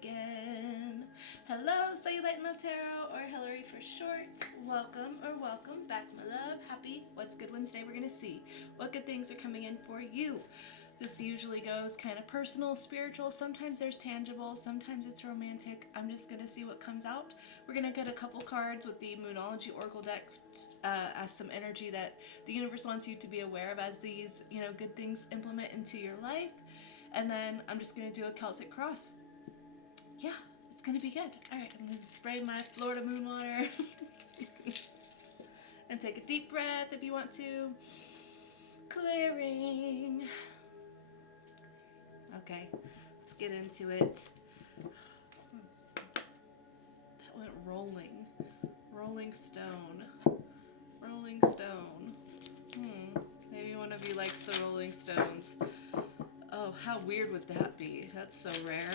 again. Hello, Cellulite and Love Tarot, or Hillary for short. Welcome back, my love. Happy What's Good Wednesday. We're going to see what good things are coming in for you. This usually goes kind of personal, spiritual. Sometimes there's tangible, sometimes it's romantic. I'm just going to see what comes out. We're going to get a couple cards with the Moonology Oracle deck as some energy that the universe wants you to be aware of as these, good things implement into your life. And then I'm just going to do a Celtic cross. Yeah, it's going to be good. All right, I'm going to spray my Florida moon water. And take a deep breath if you want to. Clearing. Okay, let's get into it. That went rolling. Rolling stone. Rolling stone. Maybe one of you likes the Rolling Stones. Oh, how weird would that be? That's so rare.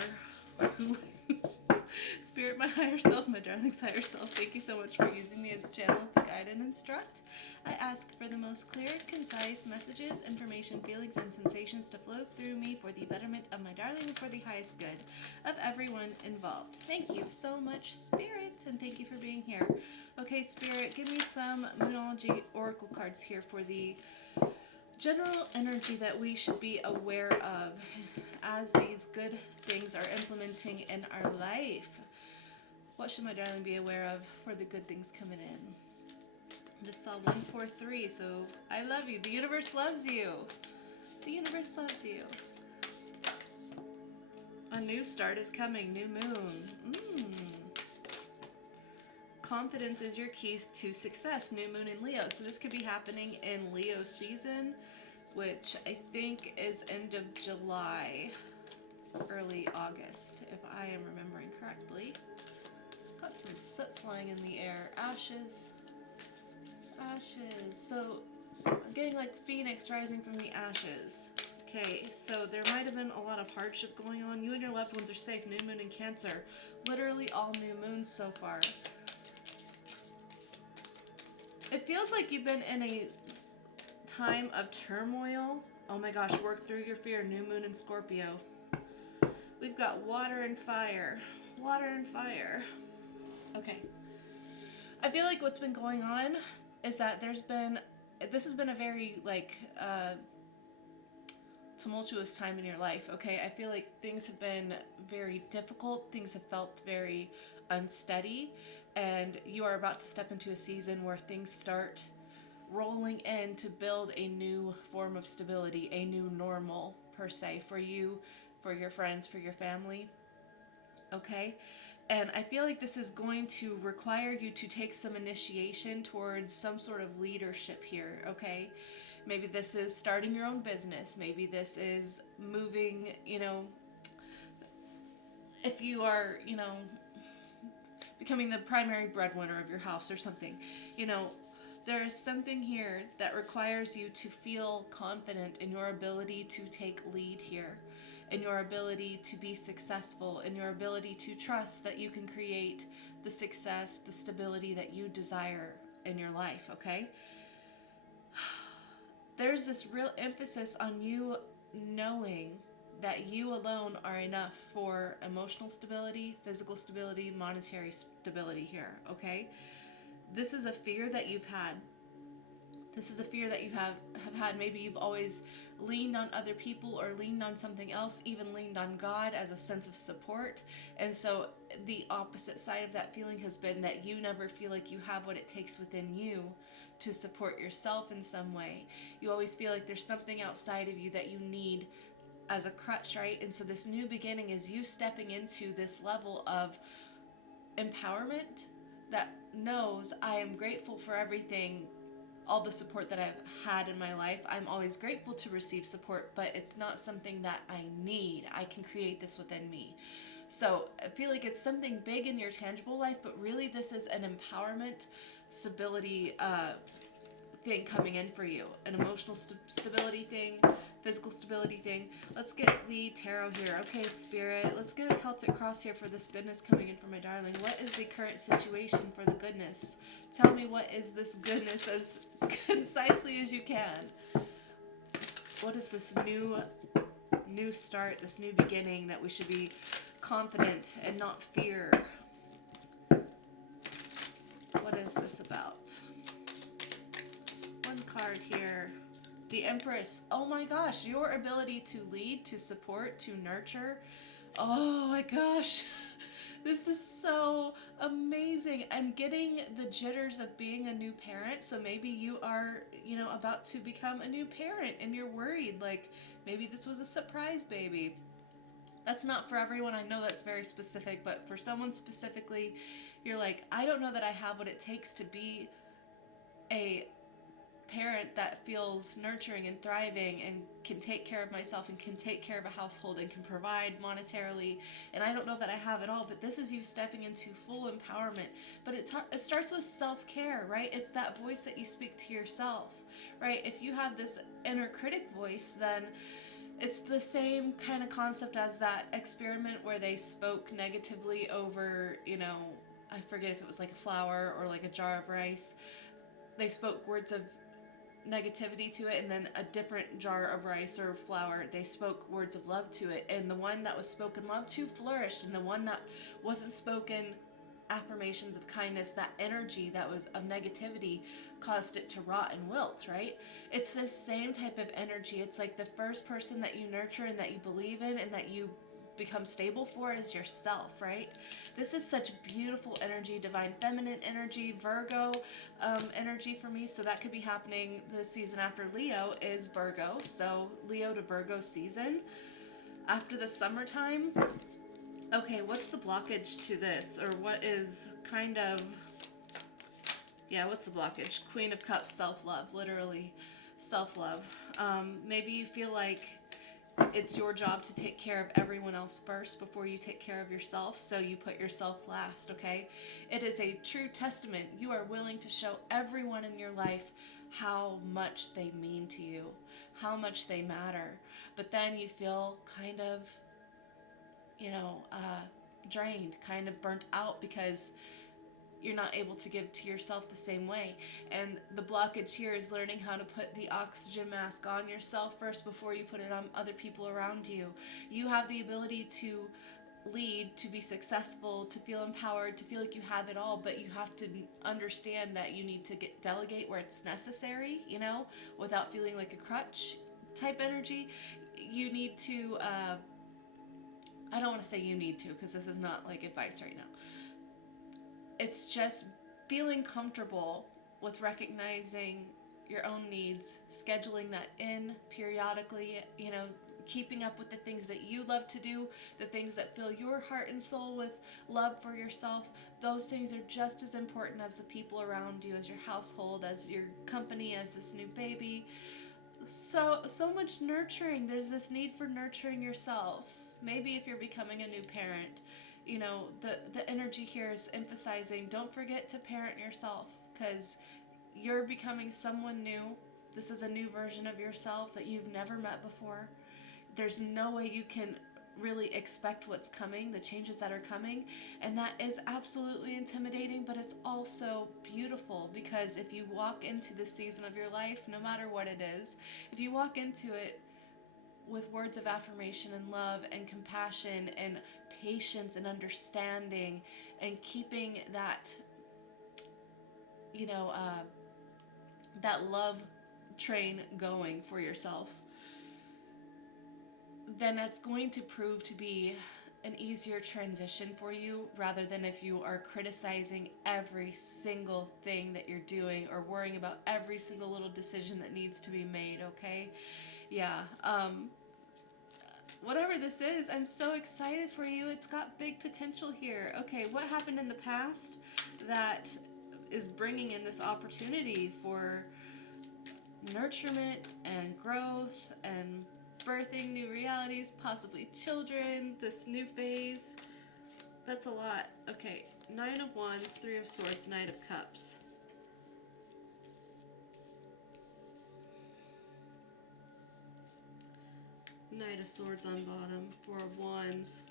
Spirit, my higher self, my darling's higher self, thank you so much for using me as a channel to guide and instruct. I ask for the most clear, concise messages, information, feelings, and sensations to flow through me for the betterment of my darling and for the highest good of everyone involved. Thank you so much, Spirit, and thank you for being here. Okay, Spirit, give me some Moonology Oracle cards here for the general energy that we should be aware of as these good things are implementing in our life. What should my darling be aware of for the good things coming in? I just saw 143, so I love you. The universe loves you. The universe loves you. A new start is coming. New moon. Confidence is your keys to success. New moon in Leo. So this could be happening in Leo season, which I think is end of July, early August, if I am remembering correctly. Got some soot flying in the air. Ashes. Ashes. So I'm getting like Phoenix rising from the ashes. Okay, so there might have been a lot of hardship going on. You and your loved ones are safe. New moon in Cancer. Literally all new moons so far. It feels like you've been in a time of turmoil. Oh my gosh, work through your fear. New moon in Scorpio. We've got water and fire. Water and fire. Okay. I feel like what's been going on is that this has been a very tumultuous time in your life, okay? I feel like things have been very difficult. Things have felt very unsteady. And you are about to step into a season where things start rolling in to build a new form of stability, a new normal, per se, for you, for your friends, for your family, okay? And I feel like this is going to require you to take some initiation towards some sort of leadership here, okay? Maybe this is starting your own business. Maybe this is moving, if you are, becoming the primary breadwinner of your house or something. There is something here that requires you to feel confident in your ability to take lead here, in your ability to be successful, in your ability to trust that you can create the success, the stability that you desire in your life, okay? There's this real emphasis on you knowing that you alone are enough for emotional stability, physical stability, monetary stability here, okay? This is a fear that you've had. This is a fear that you have had. Maybe you've always leaned on other people or leaned on something else, even leaned on God as a sense of support. And so the opposite side of that feeling has been that you never feel like you have what it takes within you to support yourself in some way. You always feel like there's something outside of you that you need as a crutch, right? And so this new beginning is you stepping into this level of empowerment that knows I am grateful for everything, all the support that I've had in my life. I'm always grateful to receive support, but it's not something that I need. I can create this within me. So I feel like it's something big in your tangible life, but really this is an empowerment, stability thing coming in for you. An emotional stability thing, physical stability thing. Let's get the tarot here. Okay, Spirit, let's get a Celtic cross here for this goodness coming in for my darling. What is the current situation for the goodness? Tell me, what is this goodness as concisely as you can? What is this new start, this new beginning that we should be confident and not fear. What is this about? One card here. The Empress. Oh my gosh, your ability to lead, to support, to nurture. Oh my gosh. This is so amazing. I'm getting the jitters of being a new parent. So maybe you are, about to become a new parent and you're worried. Like maybe this was a surprise baby. That's not for everyone. I know that's very specific, but for someone specifically, you're like, I don't know that I have what it takes to be a parent that feels nurturing and thriving and can take care of myself and can take care of a household and can provide monetarily, and I don't know that I have it all. But this is you stepping into full empowerment. But it starts with self-care, right? It's that voice that you speak to yourself, right? If you have this inner critic voice, then it's the same kind of concept as that experiment where they spoke negatively over, I forget if it was like a flour or like a jar of rice. They spoke words of negativity to it, and then a different jar of rice or flour, they spoke words of love to it, and the one that was spoken love to flourished, and the one that wasn't spoken affirmations of kindness, that energy that was of negativity, caused it to rot and wilt, right? It's the same type of energy. It's like the first person that you nurture and that you believe in and that you become stable for is yourself, right? This is such beautiful energy, divine feminine energy, Virgo energy for me. So that could be happening the season after Leo is Virgo. So Leo to Virgo season after the summertime. Okay, what's the blockage to this? Or what is kind of, what's the blockage? Queen of Cups, self-love, literally self-love. Maybe you feel like it's your job to take care of everyone else first before you take care of yourself, so you put yourself last, okay? It is a true testament. You are willing to show everyone in your life how much they mean to you, how much they matter. But then you feel kind of, drained, kind of burnt out because you're not able to give to yourself the same way. And the blockage here is learning how to put the oxygen mask on yourself first before you put it on other people around you. You have the ability to lead, to be successful, to feel empowered, to feel like you have it all, but you have to understand that you need to delegate where it's necessary, without feeling like a crutch type energy. You need to, I don't want to say you need to, because this is not like advice right now. It's just feeling comfortable with recognizing your own needs, scheduling that in periodically, keeping up with the things that you love to do, the things that fill your heart and soul with love for yourself. Those things are just as important as the people around you, as your household, as your company, as this new baby. So much nurturing. There's this need for nurturing yourself. Maybe if you're becoming a new parent, the energy here is emphasizing, don't forget to parent yourself, because you're becoming someone new. This is a new version of yourself that you've never met before. There's no way you can really expect what's coming, the changes that are coming, and that is absolutely intimidating, but it's also beautiful, because if you walk into this season of your life, no matter what it is, if you walk into it with words of affirmation and love and compassion and patience and understanding, and keeping that, that love train going for yourself, then that's going to prove to be an easier transition for you, rather than if you are criticizing every single thing that you're doing or worrying about every single little decision that needs to be made, okay? Whatever this is, I'm so excited for you. It's got big potential here. Okay, what happened in the past that is bringing in this opportunity for nurturement and growth and birthing new realities, possibly children, this new phase? That's a lot. Okay, 9 of Wands, 3 of Swords, Knight of Cups. Knight of Swords on bottom, 4 of Wands.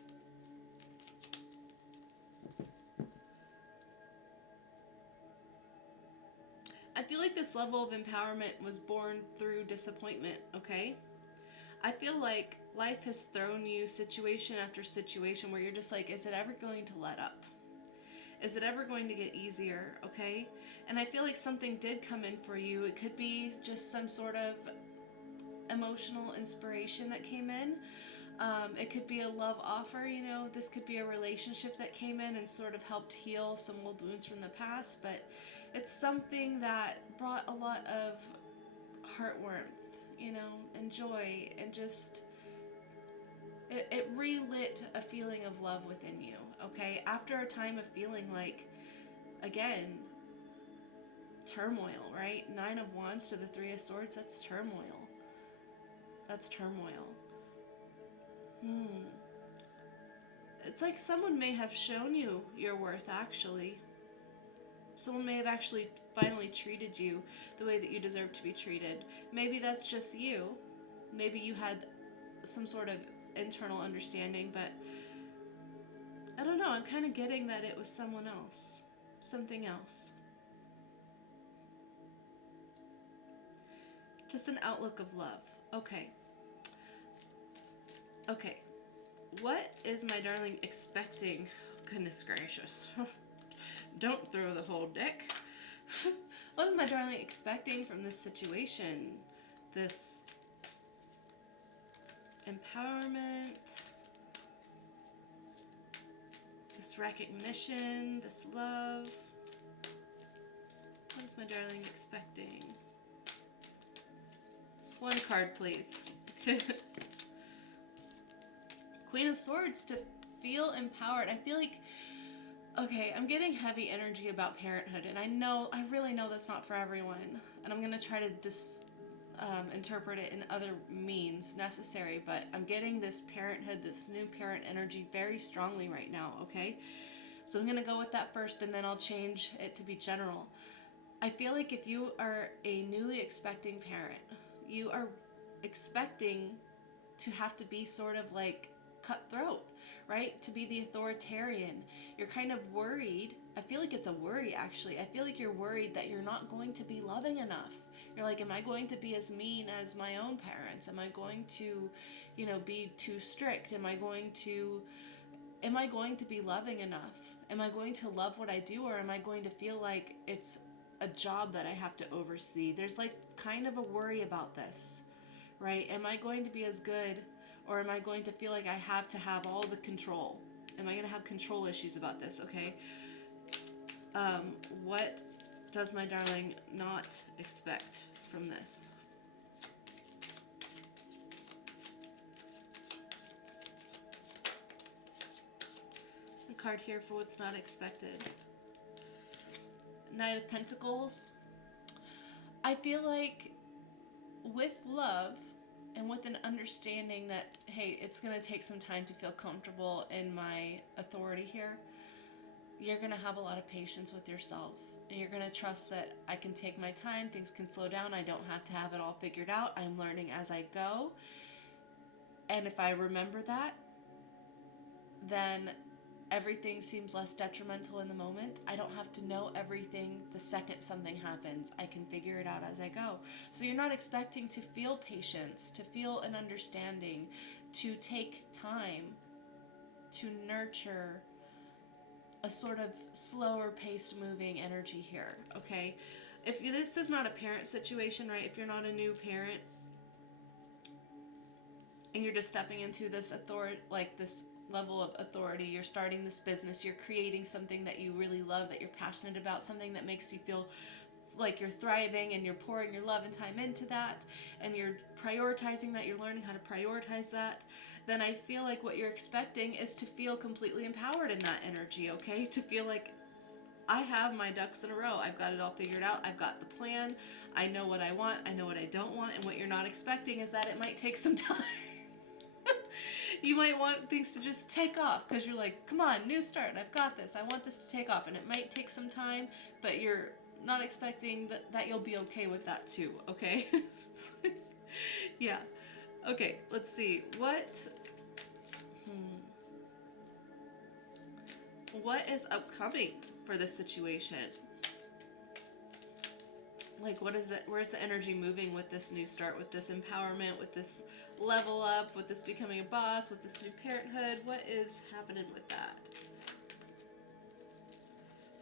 I feel like this level of empowerment was born through disappointment, okay? I feel like life has thrown you situation after situation where you're just like, is it ever going to let up? Is it ever going to get easier? Okay? And I feel like something did come in for you. It could be just some sort of emotional inspiration that came in. It could be a love offer, you know, this could be a relationship that came in and sort of helped heal some old wounds from the past, but it's something that brought a lot of heart warmth, you know, and joy, and just, it relit a feeling of love within you, okay? After a time of feeling like, again, turmoil, right? 9 of Wands to the 3 of Swords, that's turmoil. That's turmoil. It's like someone may have shown you your worth, actually. Someone may have actually finally treated you the way that you deserve to be treated. Maybe that's just you. Maybe you had some sort of internal understanding, but I don't know. I'm kind of getting that it was someone else. Something else. Just an outlook of love. Okay. Okay. What is my darling expecting? Goodness gracious. Don't throw the whole deck. What is my darling expecting from this situation? This empowerment, this recognition, this love. What is my darling expecting? One card, please. Queen of Swords, to feel empowered. I feel like, okay, I'm getting heavy energy about parenthood, and I really know that's not for everyone, and I'm going to try to interpret it in other means necessary, but I'm getting this parenthood, this new parent energy very strongly right now, okay? So I'm going to go with that first, and then I'll change it to be general. I feel like if you are a newly expecting parent, you are expecting to have to be sort of like cutthroat, right? To be the authoritarian. You're kind of worried. I feel like it's a worry, actually. I feel like you're worried that you're not going to be loving enough. You're like, am I going to be as mean as my own parents? Am I going to, you know, be too strict? Am I going to be loving enough? Am I going to love what I do, or am I going to feel like it's a job that I have to oversee? There's like kind of a worry about this, right? Am I going to be as good, or am I going to feel like I have to have all the control? Am I going to have control issues about this, okay? What does my darling not expect from this? A card here for what's not expected. Knight of Pentacles. I feel like with love, and with an understanding that, hey, it's going to take some time to feel comfortable in my authority here, you're going to have a lot of patience with yourself. And you're going to trust that I can take my time, things can slow down, I don't have to have it all figured out, I'm learning as I go. And if I remember that, then everything seems less detrimental in the moment. I don't have to know everything the second something happens. I can figure it out as I go. So you're not expecting to feel patience, to feel an understanding, to take time, to nurture a sort of slower paced moving energy here, okay? If this is not a parent situation, right? If you're not a new parent and you're just stepping into this authority, like this level of authority, you're starting this business, you're creating something that you really love, that you're passionate about, something that makes you feel like you're thriving, and you're pouring your love and time into that, and you're prioritizing that, you're learning how to prioritize that, then I feel like what you're expecting is to feel completely empowered in that energy, okay? To feel like, I have my ducks in a row, I've got it all figured out, I've got the plan, I know what I want, I know what I don't want. And what you're not expecting is that it might take some time. You might want things to just take off because you're like, come on, new start, I've got this, I want this to take off. And it might take some time, but you're not expecting that you'll be okay with that too, okay? Yeah. Okay, let's see. What is upcoming for this situation? Like, what is it? Where's the energy moving with this new start, with this empowerment, with this level up, with this becoming a boss, with this new parenthood? What is happening with that?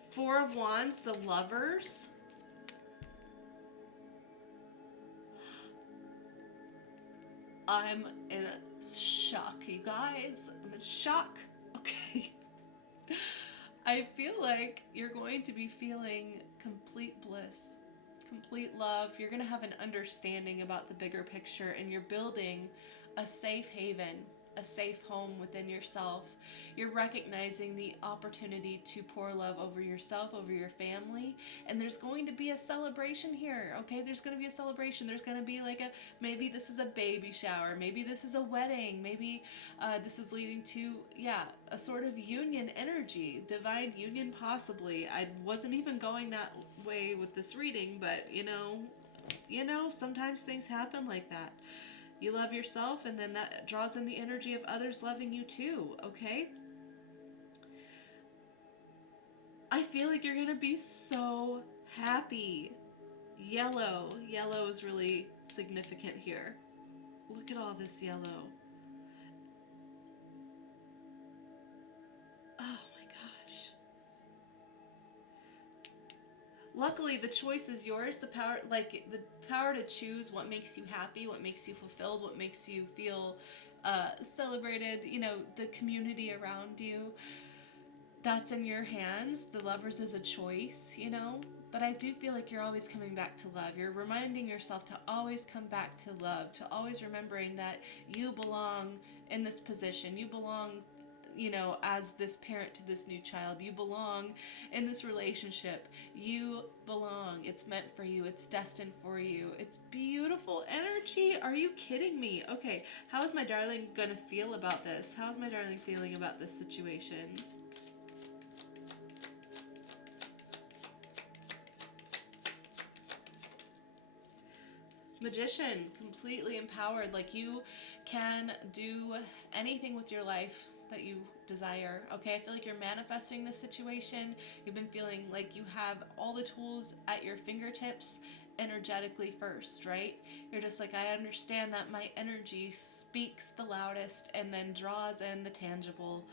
Four of Wands, the Lovers. I'm in shock, you guys. I'm in shock. Okay. I feel like you're going to be feeling complete bliss, complete love. You're going to have an understanding about the bigger picture, and you're building a safe haven, a safe home within yourself. You're recognizing the opportunity to pour love over yourself, over your family, and there's going to be a celebration here, okay? There's going to be a celebration. There's going to be like maybe this is a baby shower, maybe this is a wedding, maybe this is leading to, a sort of union energy, divine union possibly. I wasn't even going that way with this reading, but you know, sometimes things happen like that. You love yourself, and then that draws in the energy of others loving you too, okay? I feel like you're gonna be so happy. Yellow is really significant here. Look at all this yellow. Oh my gosh. Luckily, the choice is yours. The power to choose what makes you happy, what makes you fulfilled, what makes you feel celebrated. You know, the community around you. That's in your hands. The Lovers is a choice, you know. But I do feel like you're always coming back to love. You're reminding yourself to always come back to love, to always remembering that you belong in this position. You belong, you know, as this parent to this new child. You belong in this relationship. You belong. It's meant for you. It's destined for you. It's beautiful energy. Are you kidding me? Okay, how is my darling gonna feel about this? How's my darling feeling about this situation? Magician, completely empowered. Like, you can do anything with your life that you desire, okay? I feel like you're manifesting this situation. You've been feeling like you have all the tools at your fingertips energetically first, right? You're just like, I understand that my energy speaks the loudest and then draws in the tangible,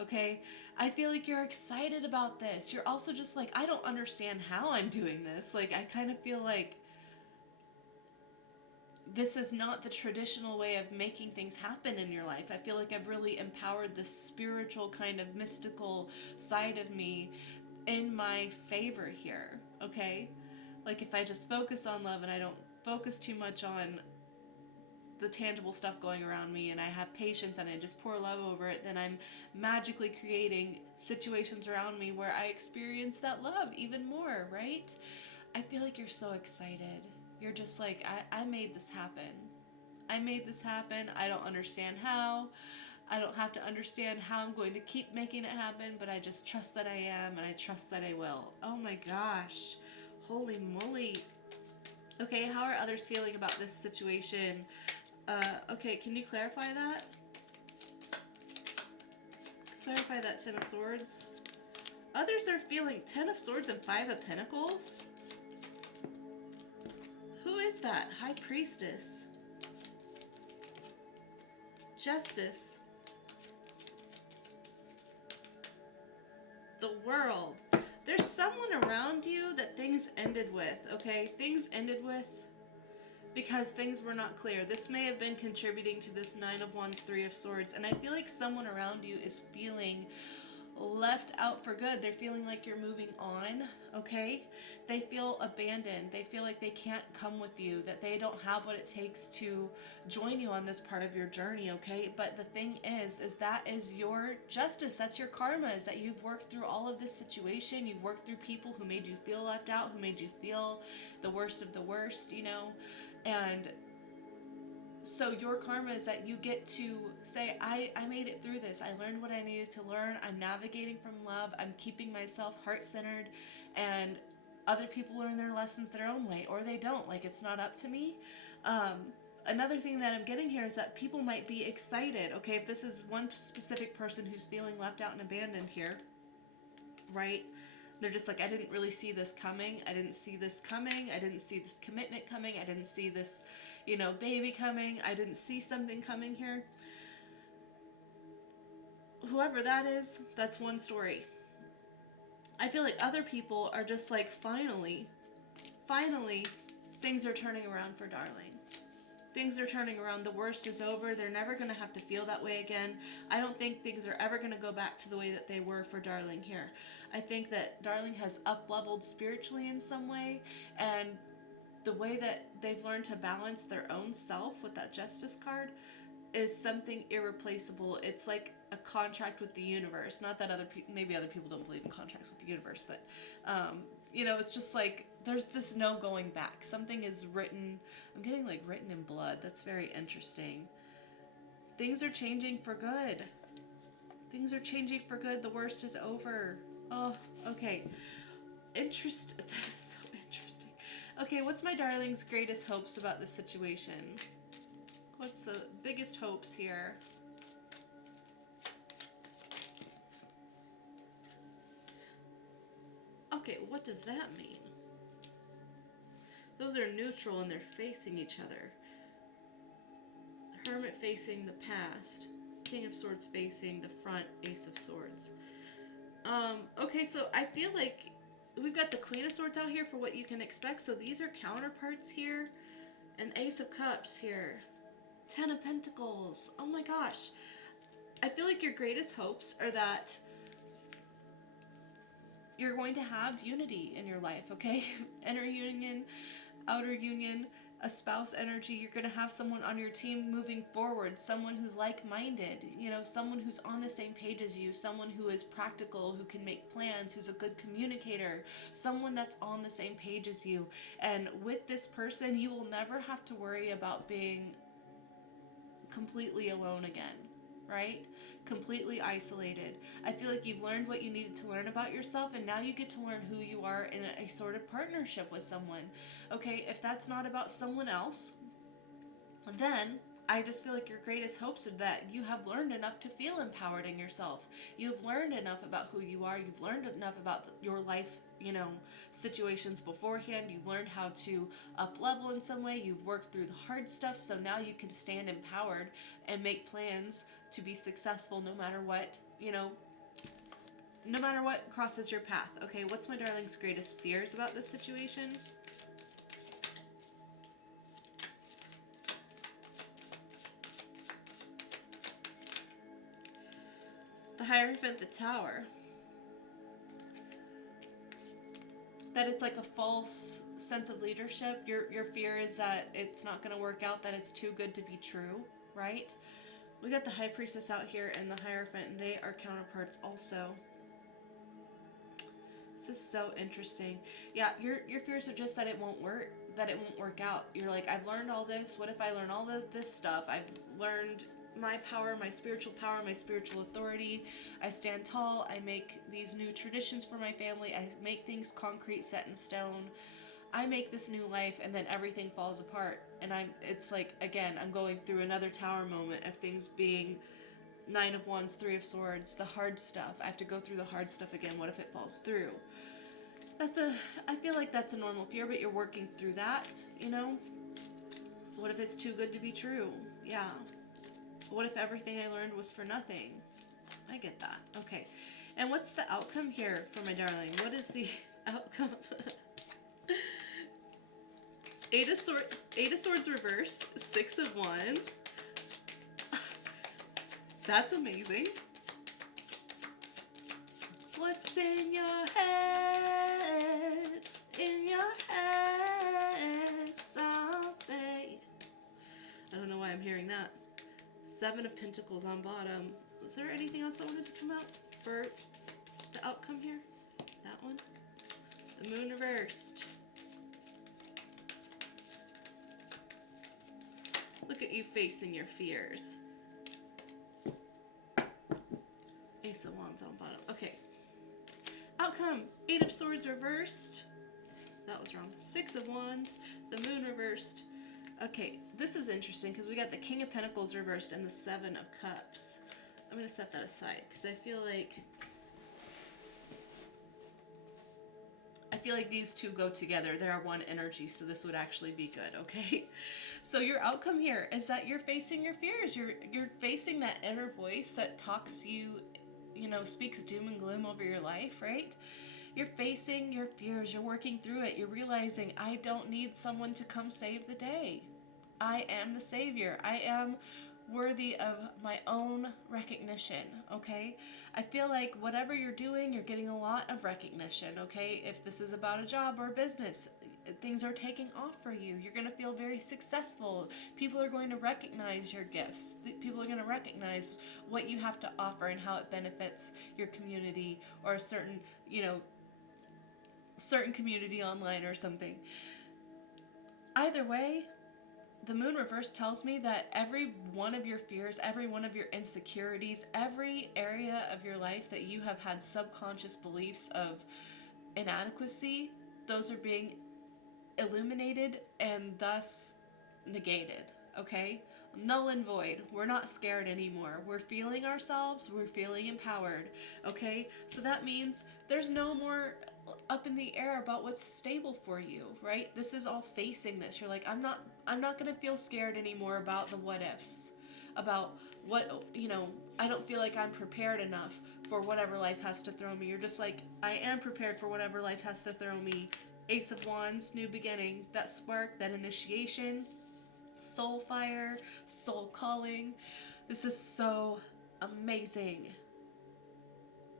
okay? I feel like you're excited about this. You're also just like, I don't understand how I'm doing this. Like, I kind of feel like this is not the traditional way of making things happen in your life. I feel like I've really empowered the spiritual kind of mystical side of me in my favor here, okay? Like, if I just focus on love and I don't focus too much on the tangible stuff going around me, and I have patience and I just pour love over it, then I'm magically creating situations around me where I experience that love even more, right? I feel like you're so excited. You're just like, I made this happen. I made this happen. I don't understand how. I don't have to understand how I'm going to keep making it happen, but I just trust that I am, and I trust that I will. Oh my gosh. Holy moly. Okay, how are others feeling about this situation? Okay, can you clarify that? Clarify that Ten of Swords. Others are feeling Ten of Swords and Five of Pentacles. Who is that? High Priestess. Justice. The World. There's someone around you that things ended with, okay? Things ended with because things were not clear. This may have been contributing to this Nine of Wands, Three of Swords, and I feel like someone around you is feeling left out for good. They're feeling like you're moving on, okay? They feel abandoned. They feel like they can't come with you, that they don't have what it takes to join you on this part of your journey, okay? But the thing is that is your justice. That's your karma, is that you've worked through all of this situation. You've worked through people who made you feel left out, who made you feel the worst of the worst, you know? And so your karma is that you get to say, I made it through this. I learned what I needed to learn. I'm navigating from love. I'm keeping myself heart-centered, and other people learn their lessons their own way, or they don't. Like, it's not up to me. Another thing that I'm getting here is that people might be excited. Okay, if this is one specific person who's feeling left out and abandoned here, right? They're just like, I didn't really see this coming. I didn't see this coming. I didn't see this commitment coming. I didn't see this, baby coming. I didn't see something coming here. Whoever that is, that's one story. I feel like other people are just like, finally, things are turning around for Darling. Things are turning around. The worst is over. They're never going to have to feel that way again. I don't think things are ever going to go back to the way that they were for Darling here. I think that Darling has up-leveled spiritually in some way, and the way that they've learned to balance their own self with that Justice card is something irreplaceable. It's like a contract with the universe. Not that maybe other people don't believe in contracts with the universe, but it's just like there's this no going back. Something is written. I'm getting like written in blood. That's very interesting. Things are changing for good. Things are changing for good. The worst is over. Oh, okay. That is so interesting. Okay, what's my darling's greatest hopes about this situation? What's the biggest hopes here? Okay, what does that mean? Those are neutral and they're facing each other. The Hermit facing the past. King of Swords facing the front. Ace of Swords. Okay, so I feel like we've got the Queen of Swords out here for what you can expect. So these are counterparts here. And Ace of Cups here. 10 of Pentacles. Oh my gosh. I feel like your greatest hopes are that you're going to have unity in your life, okay? Inner union, outer union, a spouse energy. You're going to have someone on your team moving forward, someone who's like-minded, someone who's on the same page as you, someone who is practical, who can make plans, who's a good communicator, someone that's on the same page as you. And with this person, you will never have to worry about being completely alone again, right? Completely isolated. I feel like you've learned what you needed to learn about yourself, and now you get to learn who you are in a sort of partnership with someone. Okay, if that's not about someone else, then I just feel like your greatest hopes are that you have learned enough to feel empowered in yourself. You've learned enough about who you are. You've learned enough about your life, situations beforehand. You've learned how to up level in some way. You've worked through the hard stuff, so now you can stand empowered and make plans to be successful no matter what, no matter what crosses your path. Okay, what's my darling's greatest fears about this situation? The Hierophant, the Tower. That it's like a false sense of leadership. Your fear is that it's not going to work out, that it's too good to be true, right? We got the High Priestess out here and the Hierophant, and they are counterparts also. This is so interesting. Yeah, your fears are just that it won't work out. You're like, I've learned all this. What if I learn all of this stuff? I've learned my power, my spiritual authority. I stand tall. I make these new traditions for my family. I make things concrete, set in stone. I make this new life, and then everything falls apart. And it's like, again, I'm going through another Tower moment of things being 9 of Wands, 3 of Swords, the hard stuff. I have to go through the hard stuff again. What if it falls through? I feel like that's a normal fear, but you're working through that, So what if it's too good to be true? Yeah. What if everything I learned was for nothing? I get that. Okay. And what's the outcome here for my darling? What is the outcome? Eight of Swords reversed. 6 of Wands. That's amazing. What's in your head? In your head, something. I don't know why I'm hearing that. 7 of Pentacles on bottom. Is there anything else I wanted to come out for the outcome here? That one? The Moon reversed. Look at you facing your fears. Ace of Wands on bottom. Okay. Outcome. 8 of Swords reversed. That was wrong. 6 of Wands. The Moon reversed. Okay, this is interesting because we got the King of Pentacles reversed and the 7 of Cups. I'm going to set that aside because I feel like feel like these two go together. They are one energy, so this would actually be good, okay? So your outcome here is that you're facing your fears. You're facing that inner voice that talks you, speaks doom and gloom over your life, right? You're facing your fears. You're working through it. You're realizing, I don't need someone to come save the day. I am the savior. I am worthy of my own recognition, okay? I feel like whatever you're doing, you're getting a lot of recognition, okay? If this is about a job or a business, things are taking off for you. You're going to feel very successful. People are going to recognize your gifts. People are going to recognize what you have to offer and how it benefits your community or a certain, certain community online or something. Either way, the moon reverse tells me that every one of your fears, every one of your insecurities, every area of your life that you have had subconscious beliefs of inadequacy, those are being illuminated and thus negated, okay? Null and void. We're not scared anymore. We're feeling ourselves. We're feeling empowered, okay? So that means there's no more up in the air about what's stable for you, right? This is all facing this. You're like, I'm not going to feel scared anymore about the what ifs, about what, I don't feel like I'm prepared enough for whatever life has to throw me. You're just like, I am prepared for whatever life has to throw me. Ace of Wands, new beginning, that spark, that initiation, soul fire, soul calling. This is so amazing.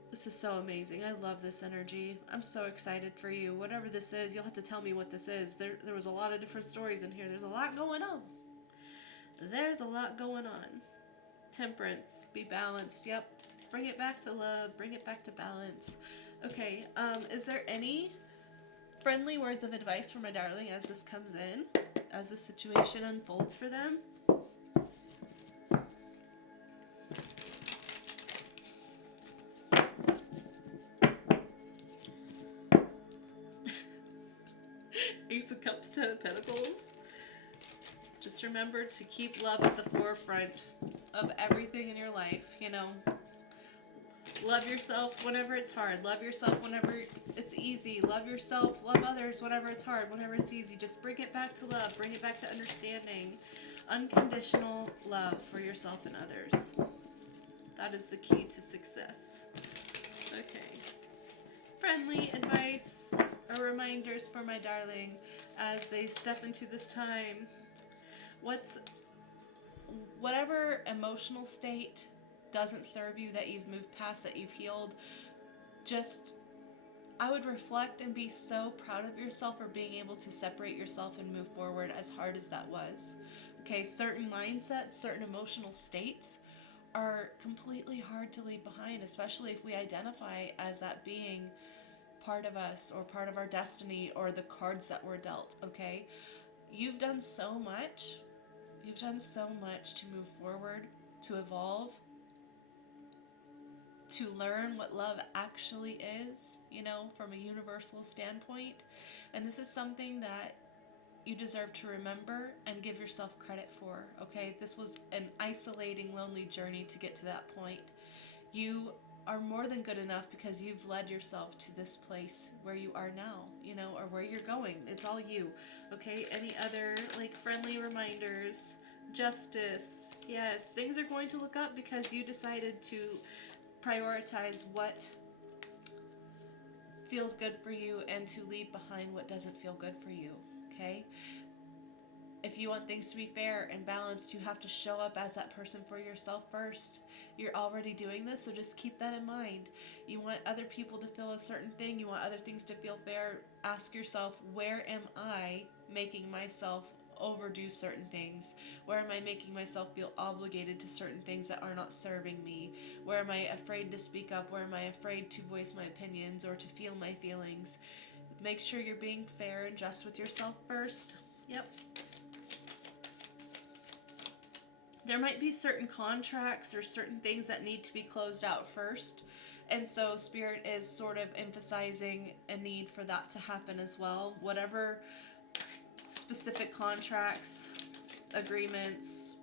This is so amazing. I love this energy. I'm so excited for you. Whatever this is, you'll have to tell me what this is. There was a lot of different stories in here. There's a lot going on. There's a lot going on. Temperance. Be balanced. Yep. Bring it back to love. Bring it back to balance. Okay. Is there any friendly words of advice for my darling as this comes in? As the situation unfolds for them? Ace of Cups, Ten of Pentacles. Just remember to keep love at the forefront of everything in your life, Love yourself whenever it's hard. Love yourself whenever it's easy. Love yourself, love others whenever it's hard, whenever it's easy. Just bring it back to love. Bring it back to understanding. Unconditional love for yourself and others. That is the key to success. Okay. Friendly advice or reminders for my darling as they step into this time. Whatever emotional state doesn't serve you, that you've moved past, that you've healed, I would reflect and be so proud of yourself for being able to separate yourself and move forward, as hard as that was. Okay, certain mindsets, certain emotional states are completely hard to leave behind, especially if we identify as that being part of us or part of our destiny or the cards that were dealt, okay? You've done so much. You've done so much to move forward, to evolve, to learn what love actually is, from a universal standpoint. And this is something that you deserve to remember and give yourself credit for, okay? This was an isolating, lonely journey to get to that point. You are more than good enough because you've led yourself to this place where you are now, or where you're going. It's all you, okay? Any other, friendly reminders? Justice. Yes, things are going to look up because you decided to prioritize what feels good for you and to leave behind what doesn't feel good for you, okay? If you want things to be fair and balanced, you have to show up as that person for yourself first. You're already doing this, so just keep that in mind. You want other people to feel a certain thing. You want other things to feel fair. Ask yourself, where am I making myself overdo certain things? Where am I making myself feel obligated to certain things that are not serving me? Where am I afraid to speak up? Where am I afraid to voice my opinions or to feel my feelings? Make sure you're being fair and just with yourself first. Yep. There might be certain contracts or certain things that need to be closed out first. And so Spirit is sort of emphasizing a need for that to happen as well. Whatever specific contracts, agreements,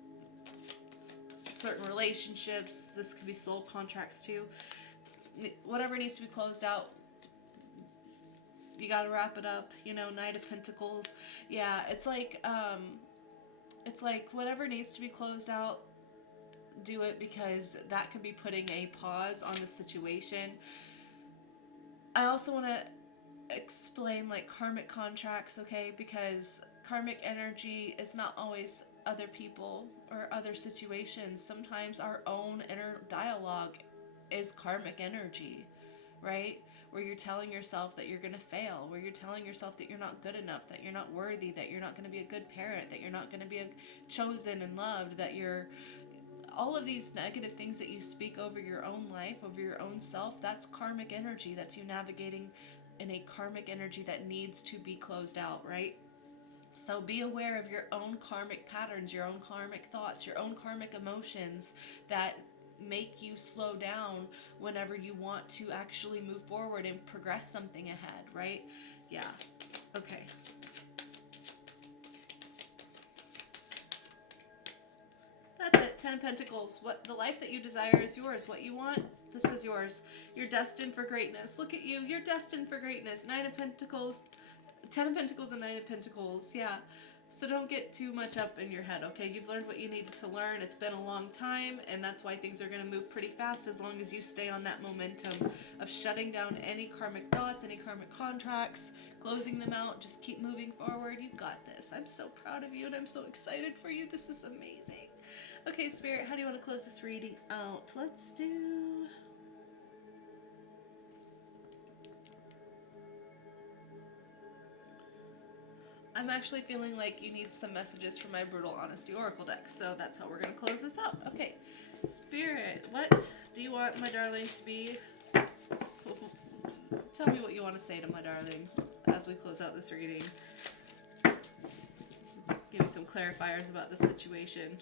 certain relationships, this could be soul contracts too, whatever needs to be closed out, You gotta wrap it up. Knight of Pentacles. Yeah, it's like whatever needs to be closed out, do it, because that could be putting a pause on the situation. I also want to explain like karmic contracts, okay? Because karmic energy is not always other people or other situations. Sometimes our own inner dialogue is karmic energy, right? Where you're telling yourself that you're going to fail, where you're telling yourself that you're not good enough, that you're not worthy, that you're not going to be a good parent, that you're not going to be chosen and loved, that you're all of these negative things that you speak over your own life, over your own self. That's karmic energy. That's you navigating in a karmic energy that needs to be closed out, right? So be aware of your own karmic patterns, your own karmic thoughts, your own karmic emotions that make you slow down whenever you want to actually move forward and progress something ahead, right? Yeah. Okay. That's it. 10 of Pentacles. What the life that you desire is yours. What you want, this is yours. You're destined for greatness. Look at you. You're destined for greatness. 9 of Pentacles, 10 of Pentacles and 9 of Pentacles. Yeah. So don't get too much up in your head, okay? You've learned what you needed to learn. It's been a long time, and that's why things are going to move pretty fast as long as you stay on that momentum of shutting down any karmic thoughts, any karmic contracts, closing them out. Just keep moving forward. You've got this. I'm so proud of you, and I'm so excited for you. This is amazing. Okay, Spirit, how do you want to close this reading out? Let's do... I'm actually feeling like you need some messages from my Brutal Honesty Oracle deck, so that's how we're going to close this out. Okay, Spirit, what do you want my darling to be? Tell me what you want to say to my darling as we close out this reading. Give me some clarifiers about the situation.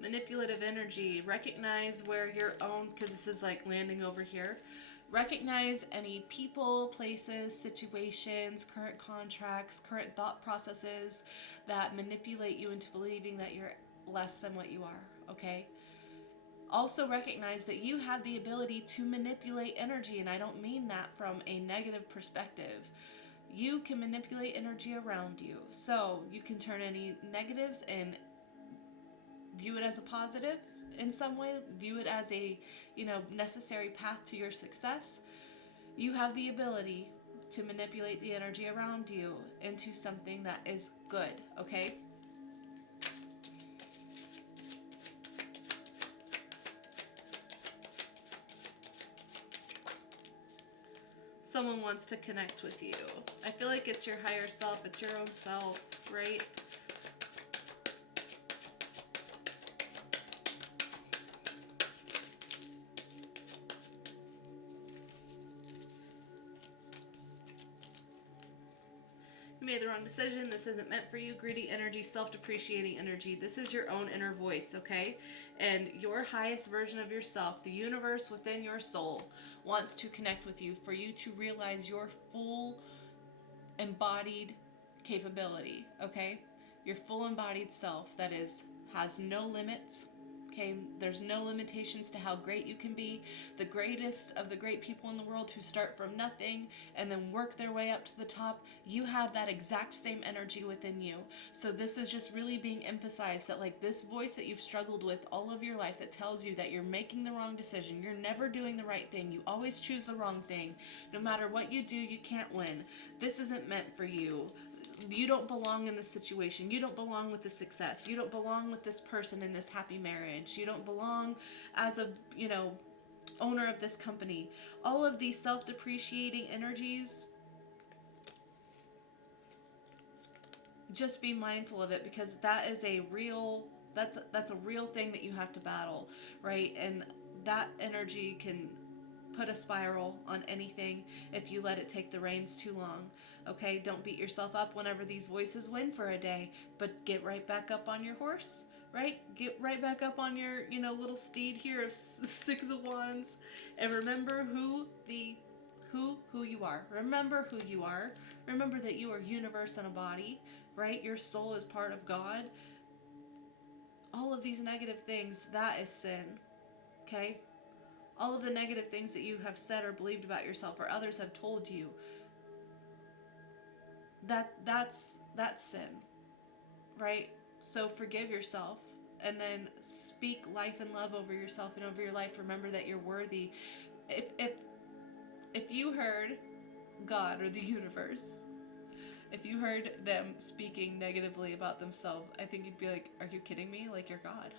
Manipulative energy. Recognize where your own, because this is like landing over here. Recognize any people, places, situations, current contracts, current thought processes that manipulate you into believing that you're less than what you are, okay? Also recognize that you have the ability to manipulate energy, and I don't mean that from a negative perspective. You can manipulate energy around you. So you can turn any negatives and view it as a positive in some way, view it as a, necessary path to your success. You have the ability to manipulate the energy around you into something that is good, okay? Someone wants to connect with you. I feel like it's your higher self, it's your own self, right? You made the wrong decision. This isn't meant for you. Greedy energy, self-depreciating energy. This is your own inner voice, okay? And your highest version of yourself, the universe within your soul, wants to connect with you for you to realize your full embodied capability, okay? Your full embodied self that has no limits. Okay, there's no limitations to how great you can be. The greatest of the great people in the world who start from nothing and then work their way up to the top, you have that exact same energy within you. So this is just really being emphasized that like this voice that you've struggled with all of your life that tells you that you're making the wrong decision, you're never doing the right thing, you always choose the wrong thing. No matter what you do, you can't win. This isn't meant for you. You don't belong in this situation. You don't belong with this success. You don't belong with this person in this happy marriage. You don't belong as a, owner of this company. All of these self-depreciating energies, just be mindful of it, because that is a real, that's a real thing that you have to battle, right? And that energy can put a spiral on anything if you let it take the reins too long. Okay, don't beat yourself up whenever these voices win for a day, but get right back up on your horse, right? Get right back up on your, little steed here of Six of Wands, and remember who you are. Remember who you are. Remember that you are universe in a body, right? Your soul is part of God. All of these negative things, that is sin. Okay? All of the negative things that you have said or believed about yourself or others have told you, that's sin, right? So forgive yourself and then speak life and love over yourself and over your life. Remember that you're worthy. If you heard God or the universe, if you heard them speaking negatively about themselves, I think you'd be like, are you kidding me? Like, you're God.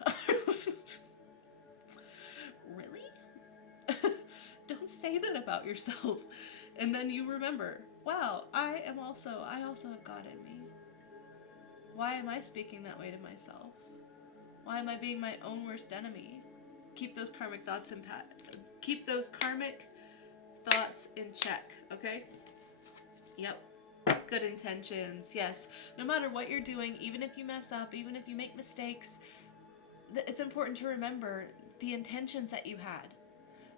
Really? Don't say that about yourself. And then you remember, wow, I also have God in me. Why am I speaking that way to myself? Why am I being my own worst enemy? Keep those karmic thoughts in check, okay? Yep. Good intentions, yes. No matter what you're doing, even if you mess up, even if you make mistakes, it's important to remember the intentions that you had.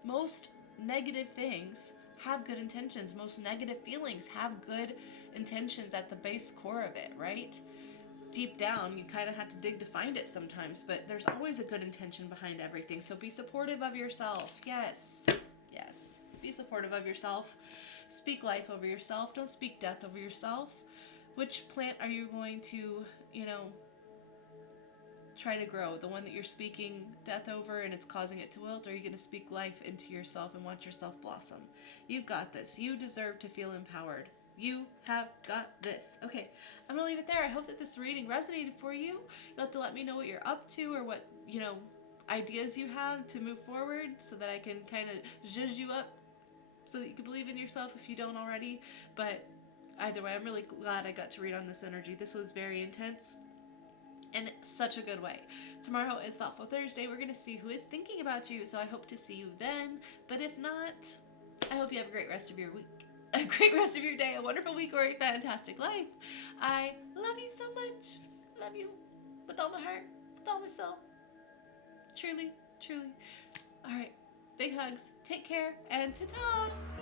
Most negative things have good intentions. Most negative feelings have good intentions at the base core of it, right? Deep down, you kind of have to dig to find it sometimes, but there's always a good intention behind everything. So be supportive of yourself. Yes. Yes. Be supportive of yourself. Speak life over yourself. Don't speak death over yourself. Which plant are you going to, try to grow? The one that you're speaking death over and it's causing it to wilt, or are you going to speak life into yourself and watch yourself blossom? You've got this. You deserve to feel empowered. You have got this. Okay, I'm going to leave it there. I hope that this reading resonated for you. You'll have to let me know what you're up to or what, ideas you have to move forward so that I can kind of zhuzh you up so that you can believe in yourself if you don't already. But either way, I'm really glad I got to read on this energy. This was very intense in such a good way. Tomorrow is Thoughtful Thursday. We're going to see who is thinking about you, so I hope to see you then. But if not, I hope you have a great rest of your week, a great rest of your day, a wonderful week, or a fantastic life. I love you so much. Love you with all my heart, with all my soul. Truly, truly. All right, big hugs. Take care, and ta-ta!